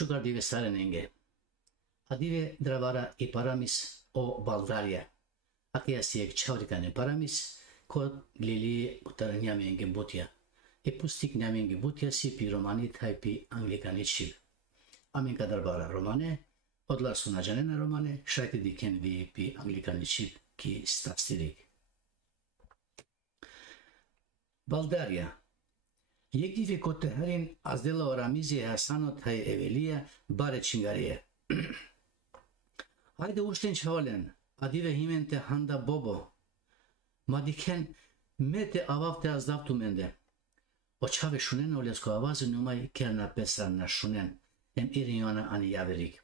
Sugar dive sarenenge. Adive dravara i paramis o Baldaria. Akia siek chavrikane paramis ko lili utaranyamenge butia. E pustik nyamenge butia si pi romani thaipi anglikani chib. Aminka darbara romane, odlar sunajanena romane, shraiti diken vi pi anglikani chib ki stastirik. Baldaria. Yekdive koteharin azdela oramizi Hasano thay evelia bare chingariye. Haydi uçten çavalen, adive himente handa bobo. Madiken mete avavte azdavtu mende. O çave şunen olesko avazı numay kerna pesranna şunen. Em irinyana ani yaverik.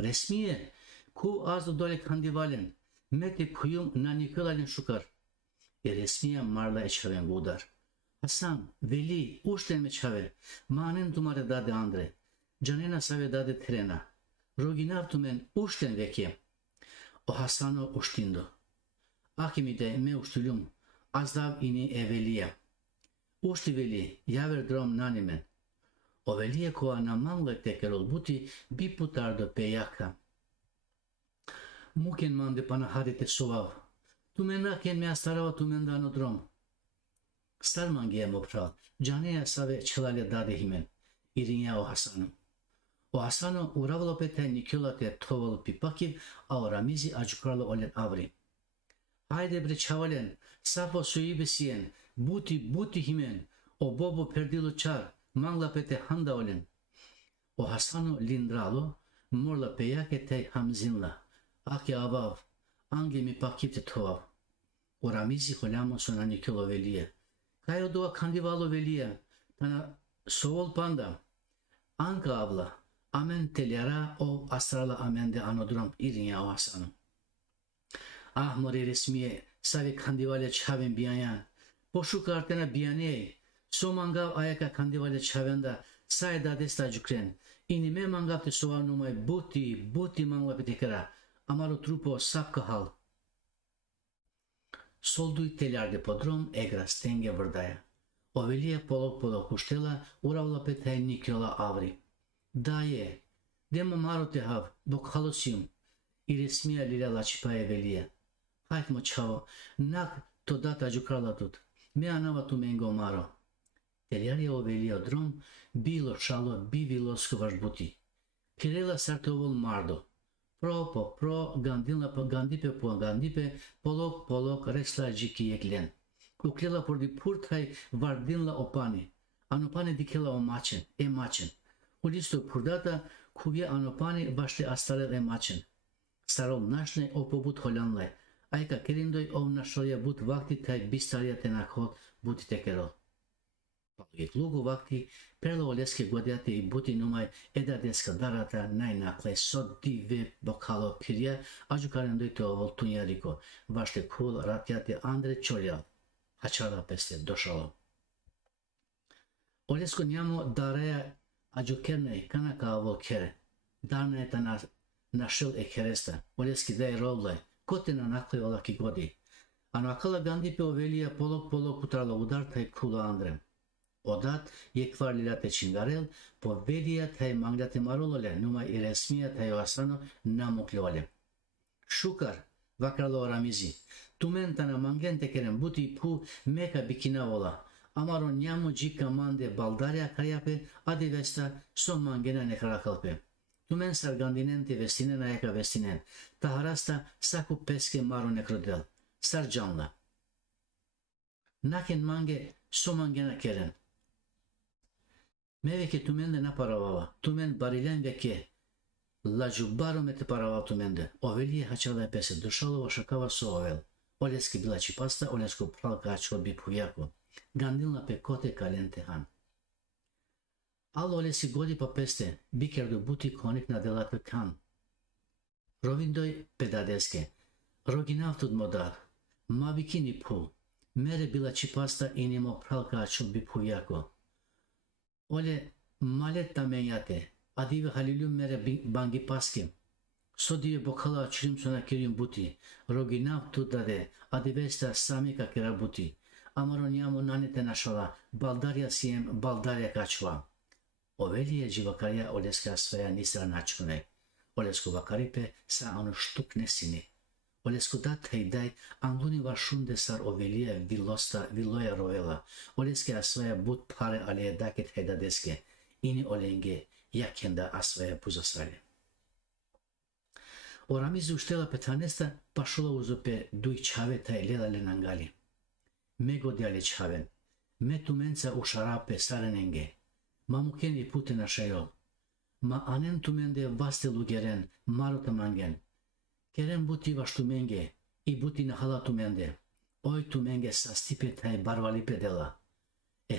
Resmiye, ku azdu dole kandivalen. Mete kuyum nanikılalin şukar. Resmiye marla eçhaven gudar. Hasan, veli, uçten me çave. Manen dumare dade andre. Canena save dade trena. Roginavtumen uçten veke. O Hasano uçtindo. Akimide me uçtulum. Azdav ini eveliye. Uçti veli, yaver drom nanimen. O veliye koa namanlek tekerol buti bi putardo peyaka. Muken mande pana hadite sovav. Tumenaken me astarava tumendano drom. Starmangiye mopral. Caneya save çılale dade himen. İrinya o Hasanım. O Hasano uravlopete Nikolate tovol pipakiv a oramizi acukralo olen avri. Hayde bre çavalen, sapo suyi besiyen, buti himen, o bobo perdilu çar, manglapete handa olen. O Hasano lindralo, morla peyake te hamzinla, ake avav, ange mi pakipte tovav. Oramizi holamo sona Nikolo veliye. Kayo doa kandivalo veliye, tana sovol panda, anka avla. Amen telera o astrala amende anodrom irinya o Hasanım. Ah more resmiye save kandivale çaven biyanyan. Boşu kartena biyane. So mangav ayaka kandivale çavenda sayda desta cukren. İnime mangavte sova numay buti mangla petekera. Amaro trupo sapka hal. Solduy telarde podrom egras tenge vrdaya. Oveliye polok uštela uravla petay Nikola avri. Daje, demo marote hav, dok halosium, i resmija lila lačipaje velije. Hajtmo čavo, nak to data đukrala tut, me anava tu mengo maro. Teljarje o velija drom, bilo šalo, bivilo skovaš buti. Pirela sartovol mardo. Pro, gandipe po gandipe, polok, resla džiki jeklen. Uklela pordi purtaj vardinla opani, anopane dikela o mačen. Ulisto purdata kuvye anopani başte astarel emaçın. Starol naşne o pobut holanlay. Ayka kerindoy o naşlaya but vakti tay bistarya tenakhot buti tekerol. Palgit lugu vakti perlo oleske godiate i buti numay eda deska darata najnaklay sod dive bokalo pirya ajukarendoy to ovol tunyariko. Başte kul ratyate andre çolyal. Haçala peste doşalo. Olesko njamo dareja Ađukerne kanaka ovo kere. Dana je ta našil e keresta. Oleski da je roblaj. Kote na nakle olaki godi. Ano akala gandipe ovelija polok utralo udar taj kula andrem. Odat je kvar lilate čingarel, povedija taj manglate marolole, numa i resmija taj Hasano namukljole. Šukar, vakralo oramizi. Tumentana mangente kerem buti pu meka bikina vola. Amaro njamo džika mande Baldaria karjape, adi vesta son mangena nekrakalpe. Tumen sargandinente vestinen ayaka vestinen. Taharasta saku peske maro nekrodel. Sarcanla. Naken mange so mangena keren. Meveke tumende na paravava. Tumen barilen veke. Lađubaro mete parava tumende. Oveliye hačala pese. Dušalovo šakava so ovel. Oleski bila čipasta, olesko pralka hačko bi pujako. Gandilna pe kote kalente han. Alo olesi godi pa peste, bikerdu buti konik na delatve kan. Rovindoj pedadeske, roginavtud modar, ma bikini pu, mere bila čipasta inimo pralka açıl bi pujako. Ole malet tamenjate, adive halilum mere bangi paskim. Sodive bokala açırım sona kirim buti, roginavtud dade, adivesta samika kera buti. Amaro njamo nanete našala, Baldaria sijem, Baldaria kačva. Ovelije Дживакарија Олеска своја нисра начуне. Олеску вакарипе са ану штук несини. Олеску дат хейдай андуни вашунде сар овелија вилоја роела. Олеске асваја бут паре алие дакет хейдадеске. Ини оленге јакенда асваја пузасале. Орамизи уштела петанеста пашула узопе дуј чавета и лела ленангали. Мего дјале чавен. Метуменца ушарапе сарененге. Мамукен и путе на шайол. Ма анен туменде васте лугерен, марота манген. Керен бути ваштуменге, и бути нахала туменде. Ой туменге са стипе тай барвалипе дела.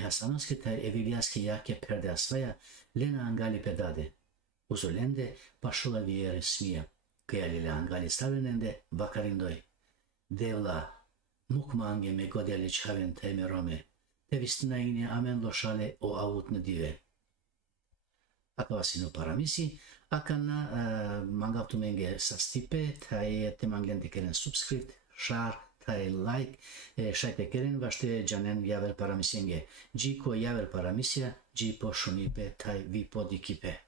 Хасановски тай евилиаски јаке перде асваја, лена ангали педаде. Узоленде пашула виере смија. Каја лиле ангали ставененде, вакариндој. Девла, мукма анге ме годјали чавен тай ме роме. Те вистина ине амен лошале о аутне диве. Ака васино парамиси, ака на мангавту менге са стипе, тај те мангленте керен субскрипт, шар, тај лайк, шајте керен ваште джанен јавер парамисенге. Джи ко јавер парамисија, джи по шунипе, тај ви подикипе.